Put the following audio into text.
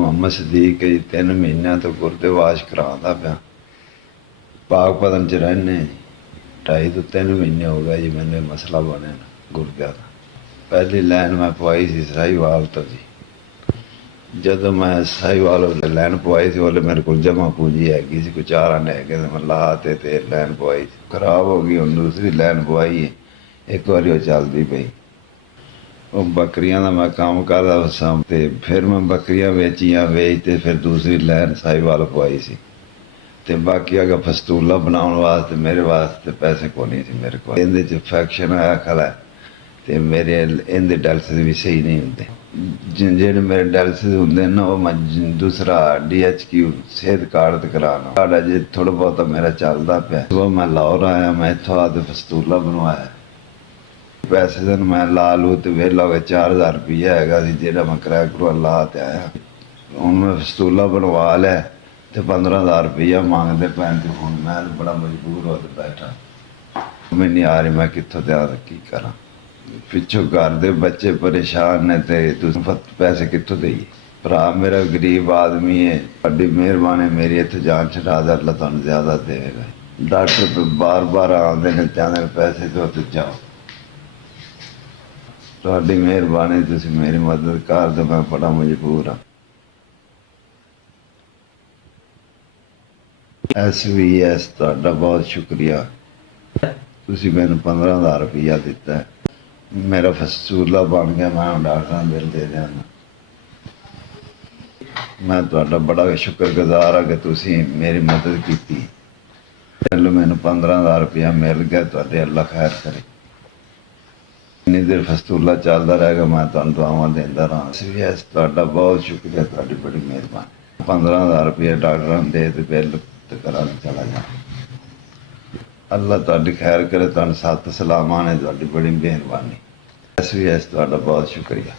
ਮੁਹੰਮਦ ਸਦੀਕ ਜੀ 3 ਮਹੀਨਿਆਂ ਤੋਂ ਗੁਰਦੇ ਵਾਸ਼ ਕਰਾਉਂਦਾ ਪਿਆ। ਪਾਕ ਪਤਨ ਚ ਰਹਿੰਦੇ 2.5 ਤੋਂ 3 ਮਹੀਨੇ ਹੋ ਗਏ ਜੀ ਮੈਨੂੰ ਮਸਲਾ ਬਣਿਆ ਗੁਰਦਿਆਂ ਦਾ। ਪਹਿਲੀ ਲਾਈਨ ਮੈਂ ਪਵਾਈ ਸੀ ਸਾਹੀਵਾਲ ਤੋਂ ਜੀ। ਜਦੋਂ ਮੈਂ ਸਾਹੀਵਾਲ ਲਾਈਨ ਪਵਾਈ ਸੀ ਉਹਲੇ ਮੇਰੇ ਕੋਲ ਜਮ੍ਹਾਂ ਪੂੰਜੀ ਹੈਗੀ ਸੀ, ਕੋਈ 4 ਆਨੇ ਹੈਗੇ ਮੈਂ ਲਾ ਤੇ ਲਾਈਨ ਪਵਾਈ ਸੀ। ਖਰਾਬ ਹੋ ਗਈ, ਹੁਣ ਦੂਸਰੀ ਲਾਈਨ ਪਵਾਈ ਹੈ, ਇੱਕ ਵਾਰੀ ਉਹ ਚੱਲਦੀ ਪਈ। ਉਹ ਬੱਕਰੀਆਂ ਦਾ ਮੈਂ ਕੰਮ ਕਰਦਾ ਸਾਂ ਤੇ ਫਿਰ ਮੈਂ ਬੱਕਰੀਆਂ ਵੇਚੀਆਂ, ਵੇਚ ਤੇ ਫਿਰ ਦੂਸਰੀ ਲਾਈਨ ਸਾਹੀਵਾਲ ਪਵਾਈ ਸੀ। ਤੇ ਬਾਕੀ ਅਗਾ ਫਸਤੂਲਾ ਬਣਾਉਣ ਵਾਸਤੇ ਮੇਰੇ ਵਾਸਤੇ ਪੈਸੇ ਕੋਈ ਨਹੀਂ ਸੀ ਮੇਰੇ ਕੋਲ। ਇਹਦੇ 'ਚ ਇਨਫੈਕਸ਼ਨ ਆਇਆ ਖਲਾ ਤੇ ਮੇਰੇ ਇਹਦੇ ਡਾਇਲਸਿਸ ਵੀ ਸਹੀ ਨਹੀਂ ਹੁੰਦੇ। ਜਿਹੜੇ ਮੇਰੇ ਡਾਇਲਸਿਸ ਹੁੰਦੇ ਨਾ ਉਹ ਮੈਂ ਦੂਸਰਾ DHQ ਸਿਹਤ ਕਾਰਡ ਤੇ ਕਰਾਉਣਾ। ਸਾਡਾ ਜੇ ਥੋੜ੍ਹਾ ਬਹੁਤਾ ਮੇਰਾ ਚੱਲਦਾ ਪਿਆ। ਉਹ ਮੈਂ ਲਾਹੌਰ ਆਇਆ, ਮੈਂ ਇੱਥੋਂ ਆ ਕੇ ਫਸਤੂਲਾ ਬਣਵਾਇਆ। ਪੈਸੇ ਦਿਨ ਮੈਂ ਲਾ ਲੂ ਤੇ ਵਿਹਲਾ ਹੋ ਗਿਆ। 4000 ਰੁਪਈਆ ਹੈਗਾ ਸੀ ਜਿਹੜਾ ਮੈਂ ਕਿਰਾਇਆ ਕਰੂਆ ਲਾ ਤੇ ਆਇਆ। ਹੁਣ ਮੈਂ ਫਸਤੂਲਾ ਬਣਵਾ ਲਿਆ ਤੇ 15000 ਰੁਪਈਆ ਮੰਗਦੇ ਪੈਣ ਤੇ ਹੁਣ ਮੈਂ ਬੜਾ ਮਜਬੂਰ ਹੋ ਕੇ ਬੈਠਾ। ਮੈਨੂੰ ਨਹੀਂ ਆ ਰਹੀ ਮੈਂ ਕਿੱਥੋਂ ਦਿਆਂ ਤੇ ਕੀ ਕਰਾਂ। ਪਿੱਛੋਂ ਘਰ ਦੇ ਬੱਚੇ ਪਰੇਸ਼ਾਨ ਨੇ ਤੇ ਤੁਸੀਂ ਪੈਸੇ ਕਿੱਥੋਂ ਦੇਈਏ। ਭਰਾ ਮੇਰਾ ਗਰੀਬ ਆਦਮੀ ਹੈ, ਤੁਹਾਡੀ ਮਿਹਰਬਾਨੀ ਮੇਰੀ ਇੱਥੇ ਜਾਨ ਛਡਾ ਦੇ, ਅੱਲਾ ਤੁਹਾਨੂੰ ਜ਼ਿਆਦਾ ਦੇਵੇਗਾ। ਡਾਕਟਰ ਬਾਰ ਆਉਂਦੇ ਨੇ ਚਾਹੁੰਦੇ ਨੇ ਪੈਸੇ ਦਿਓ ਤੇ ਜਾਓ। ਤੁਹਾਡੀ ਮਿਹਰਬਾਨੀ, ਤੁਸੀਂ ਮੇਰੀ ਮਦਦ ਕਰ ਦਿਓ, ਮੈਂ ਬੜਾ ਮਜਬੂਰ ਹਾਂ। SVS ਤੁਹਾਡਾ ਬਹੁਤ ਸ਼ੁਕਰੀਆ, ਤੁਸੀਂ ਮੈਨੂੰ 15000 ਰੁਪਈਆ ਦਿੱਤਾ। ਮੇਰਾ ਫਸਤੂਲਾ ਬਣ ਗਿਆ, ਮੈਂ ਡਾਕਟਰਾਂ ਨੂੰ ਬਿੱਲ ਦੇ ਦਿਆਂਗਾ। ਮੈਂ ਤੁਹਾਡਾ ਬੜਾ ਸ਼ੁਕਰਗੁਜ਼ਾਰ ਹਾਂ ਕਿ ਤੁਸੀਂ ਮੇਰੀ ਮਦਦ ਕੀਤੀ। ਚਲੋ ਮੈਨੂੰ 15000 ਰੁਪਈਆ ਮਿਲ ਗਿਆ, ਤੁਹਾਡੇ ਅੱਲਾ ਖੈਰ ਕਰੇ। ਇੰਨੀ ਦੇਰ ਫਸਤੂਲਾ ਚੱਲਦਾ ਰਹੇਗਾ, ਮੈਂ ਤੁਹਾਨੂੰ ਦੁਆਵਾਂ ਦਿੰਦਾ ਰਹਾਂ। SVS ਤੁਹਾਡਾ ਬਹੁਤ ਸ਼ੁਕਰੀਆ, ਤੁਹਾਡੀ ਬੜੀ ਮਿਹਰਬਾਨੀ। 15000 ਰੁਪਈਆ ਡਾਕਟਰਾਂ ਨੂੰ ਦੇ ਤੇ ਬਿੱਲ ਤੇ ਕਰਾਂ ਚਲਾ ਜਾ। ਅੱਲਾ ਤੁਹਾਡੀ ਖੈਰ ਕਰੇ, ਤੁਹਾਨੂੰ ਸੱਤ ਸਲਾਮਾਂ ਨੇ, ਤੁਹਾਡੀ ਬੜੀ ਮਿਹਰਬਾਨੀ। SVS ਤੁਹਾਡਾ ਬਹੁਤ ਸ਼ੁਕਰੀਆ।